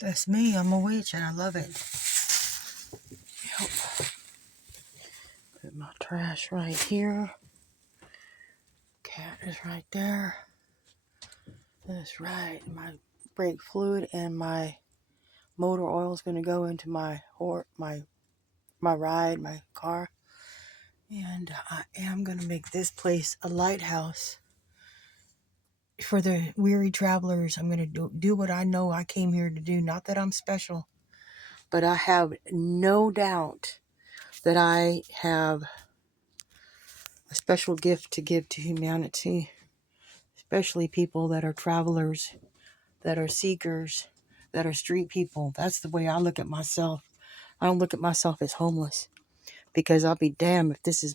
That's me. I'm a witch and I love it. Yep. Put my trash right here. Cat is right there. That's right. My brake fluid and my motor oil is going to go into my ride, my car. And I am going to make this place a lighthouse for the weary travelers. I'm going to do what I know I came here to do. Not that I'm special, but I have no doubt that I have a special gift to give to humanity, especially people that are travelers, that are seekers, that are street people. That's the way I look at myself. I don't look at myself as homeless, because I'll be damned if this is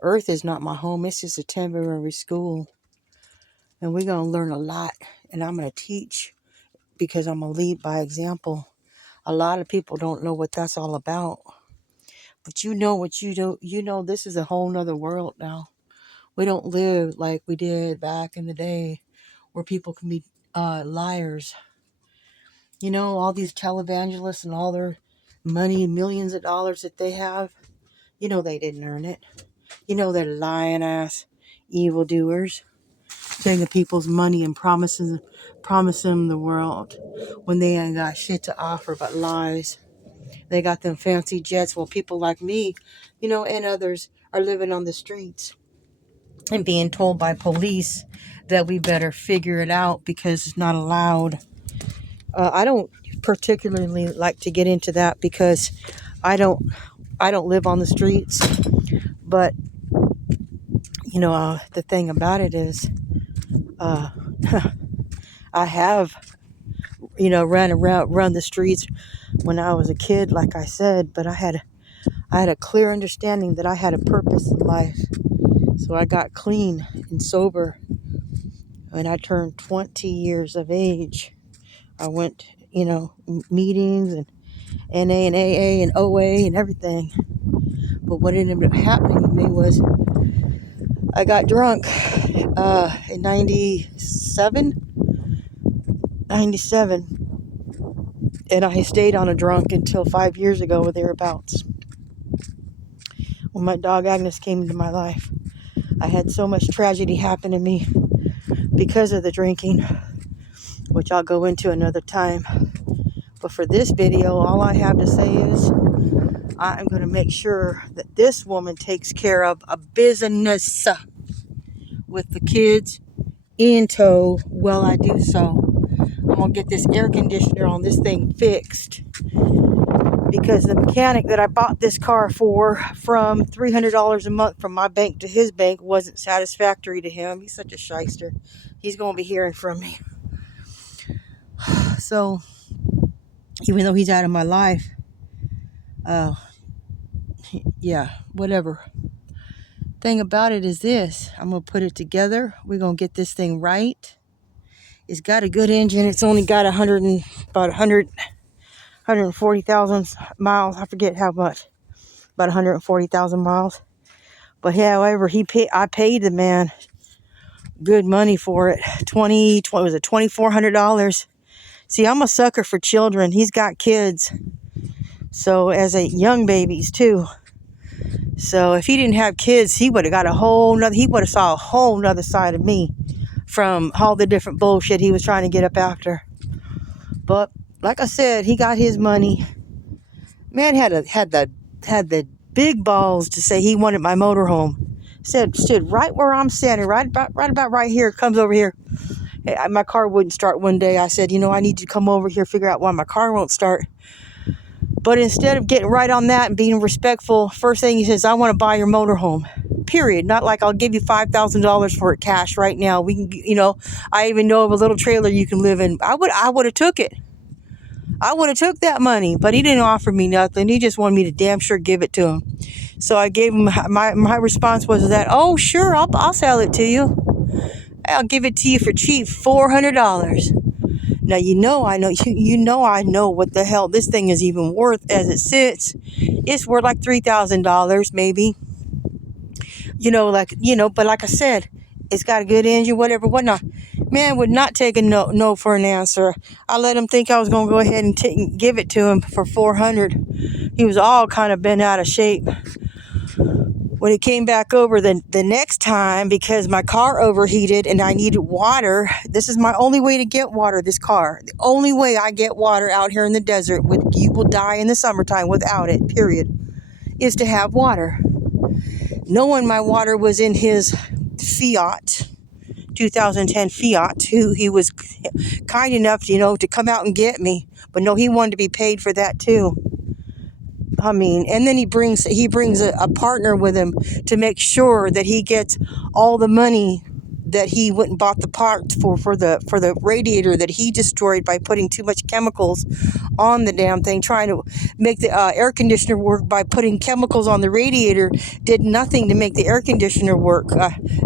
Earth is not my home. It's just a temporary school, and we're going to learn a lot, and I'm going to teach because I'm going to lead by example. A lot of people don't know what that's all about, but you know what you do. You know, this is a whole nother world now. We don't live like we did back in the day where people can be liars. You know, all these televangelists and all their money, millions of dollars that they have, you know they didn't earn it. You know they're lying ass evildoers, taking people's money and promising them the world when they ain't got shit to offer but lies. They got them fancy jets while people like me, you know, and others are living on the streets and being told by police that we better figure it out because it's not allowed. I don't particularly like to get into that because I don't live on the streets. But you know, the thing about it is, uh, I have, you know, run the streets when I was a kid, like I said. But I had a clear understanding that I had a purpose in life. So I got clean and sober when I turned 20 years of age. I went, you know, meetings and NA and AA and OA and everything. But what ended up happening to me was I got drunk in 97, and I stayed on a drunk until 5 years ago or thereabouts, when my dog Agnes came into my life. I had so much tragedy happen to me because of the drinking, which I'll go into another time. But for this video, all I have to say is I'm going to make sure that this woman takes care of a business with the kids in tow while I do so. I'm going to get this air conditioner on this thing fixed, because the mechanic that I bought this car for, from $300 a month from my bank to his bank, wasn't satisfactory to him. He's such a shyster. He's going to be hearing from me. So, even though he's out of my life, yeah, whatever. Thing about it is this: I'm going to put it together. We're going to get this thing right. It's got a good engine. It's only got about 140,000 miles. I forget how much. About 140,000 miles. But however, I paid the man good money for it. Was it $2,400? See, I'm a sucker for children. He's got kids. So, as a young babies too. So if he didn't have kids, he would have saw a whole nother side of me from all the different bullshit he was trying to get up after. But like I said, he got his money. Man had the big balls to say he wanted my motorhome. Stood right where I'm standing, right about right here. Comes over here. Hey, my car wouldn't start one day. I said, you know, I need you to come over here, figure out why my car won't start. But instead of getting right on that and being respectful, first thing he says, I want to buy your motorhome. Period. Not like I'll give you $5,000 for it cash right now. We can, you know, I even know of a little trailer you can live in. I would have took it. I would have took that money, but he didn't offer me nothing. He just wanted me to damn sure give it to him. So I gave him, my response was that, oh, sure, I'll sell it to you. I'll give it to you for cheap, $400. Now, you know I know what the hell this thing is even worth as it sits. It's worth like $3,000 maybe. But like I said, It's got a good engine, whatever, whatnot. Man would not take a no for an answer. I let him think I was going to go ahead and give it to him for $400. He was all kind of bent out of shape. When he came back over the next time, because my car overheated and I needed water, this is my only way to get water, this car. The only way I get water out here in the desert, you will die in the summertime without it, period, is to have water. Knowing my water was in his Fiat, 2010 Fiat, who he was kind enough, to come out and get me. But no, he wanted to be paid for that too. I mean, and then he brings a partner with him to make sure that he gets all the money that he went and bought the parts for the radiator that he destroyed by putting too much chemicals on the damn thing, trying to make the air conditioner work by putting chemicals on the radiator. Did nothing to make the air conditioner work,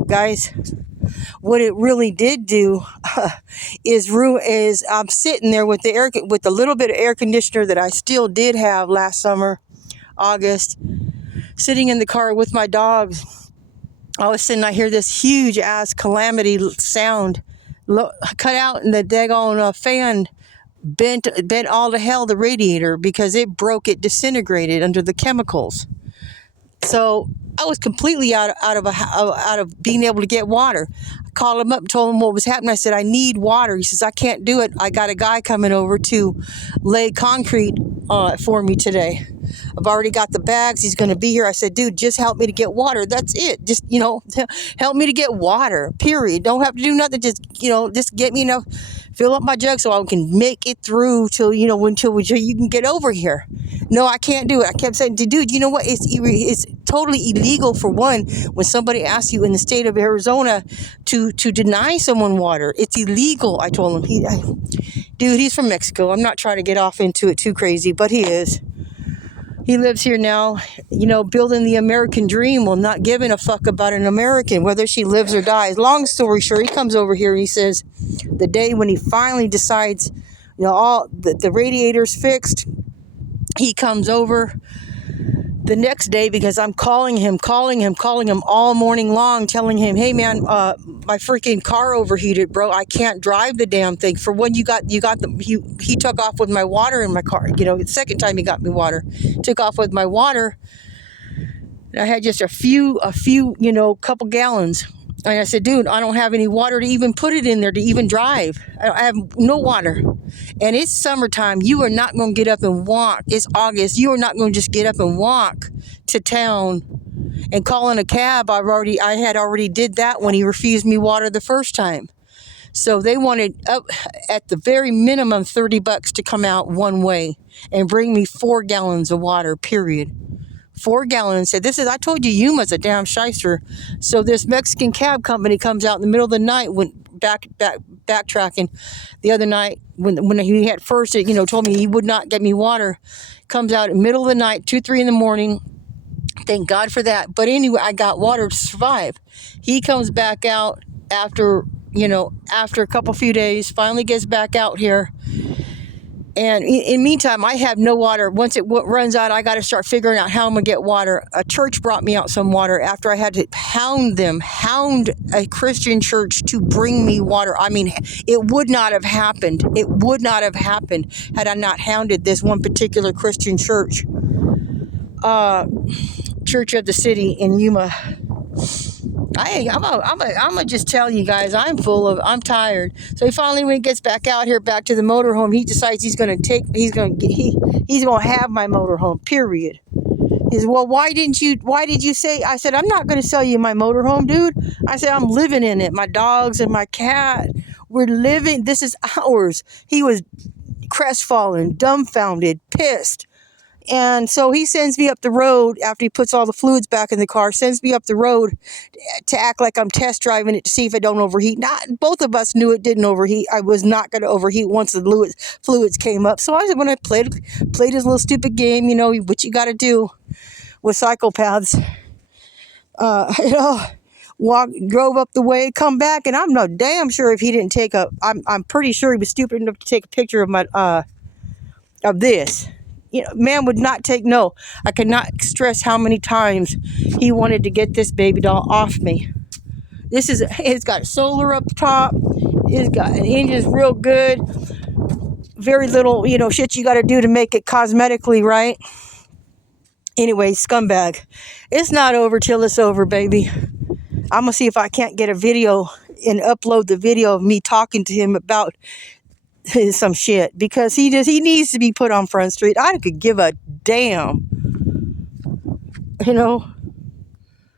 guys. What it really did do is I'm sitting there with the little bit of air conditioner that I still did have last summer, August, sitting in the car with my dogs. All of a sudden I hear this huge ass calamity sound, cut out, and the daggone fan bent all to hell, the radiator, because it disintegrated under the chemicals. So I was completely out of being able to get water. I called him up and told him what was happening. I said, I need water. He says, I can't do it. I got a guy coming over to lay concrete for me today. I've already got the bags. He's going to be here. I said, dude, just help me to get water. That's it. Just, help me to get water, period. Don't have to do nothing. Just get me enough, fill up my jug so I can make it through till you can get over here. No, I can't do it. I kept saying, dude, you know what? It's totally illegal, for one, when somebody asks you in the state of Arizona to deny someone water. It's illegal, I told him. Dude, he's from Mexico. I'm not trying to get off into it too crazy, but he is. He lives here now, building the American dream, while not giving a fuck about an American, whether she lives or dies. Long story short, he comes over here and he says the day when he finally decides, all the radiator's fixed, he comes over the next day, because I'm calling him all morning long, telling him, hey man, my freaking car overheated, bro. I can't drive the damn thing. For when he took off with my water in my car. The second time he got me water, took off with my water. And I had just a few, couple gallons. And I said, dude, I don't have any water to even put it in there to even drive. I have no water. And it's summertime. You are not going to get up and walk. It's August. You are not going to just get up and walk to town and call in a cab. I had already did that when he refused me water the first time. So they wanted, up at the very minimum, $30 to come out one way and bring me 4 gallons of water, period. 4 gallons. Said, I told you, Yuma's a damn shyster. So this Mexican cab company comes out in the middle of the night, went backtracking the other night when he had first, told me he would not get me water. Comes out in the middle of the night, 2-3 in the morning. Thank God for that. But anyway, I got water to survive. He comes back out after a few days, finally gets back out here. And in the meantime, I have no water. Once it runs out, I got to start figuring out how I'm going to get water. A church brought me out some water after I had to hound a Christian church to bring me water. I mean, it would not have happened. It would not have happened had I not hounded this one particular Christian church. Church of the City in Yuma. I'm gonna just tell you guys, I'm tired. So he finally, when he gets back out here, back to the motorhome, he decides he's gonna have my motorhome, period. He says, well, why did you say? I said, I'm not gonna sell you my motorhome, dude. I said, I'm living in it. My dogs and my cat, we're living, this is ours. He was crestfallen, dumbfounded, pissed. And so he sends me up the road after he puts all the fluids back in the car, sends me up the road to act like I'm test driving it to see if it don't overheat. Both of us knew it didn't overheat. I was not going to overheat once the fluids came up. So when I played his little stupid game, what you got to do with psychopaths, drove up the way, come back, and I'm no damn sure if he didn't I'm pretty sure he was stupid enough to take a picture of of this. Man would not take no. I cannot stress how many times he wanted to get this baby doll off me. It's got solar up top. It's got an engine's real good. Very little, shit you got to do to make it cosmetically right. Anyway, scumbag. It's not over till it's over, baby. I'm gonna see if I can't get a video and upload the video of me talking to him about some shit, because he needs to be put on Front Street. I could give a damn,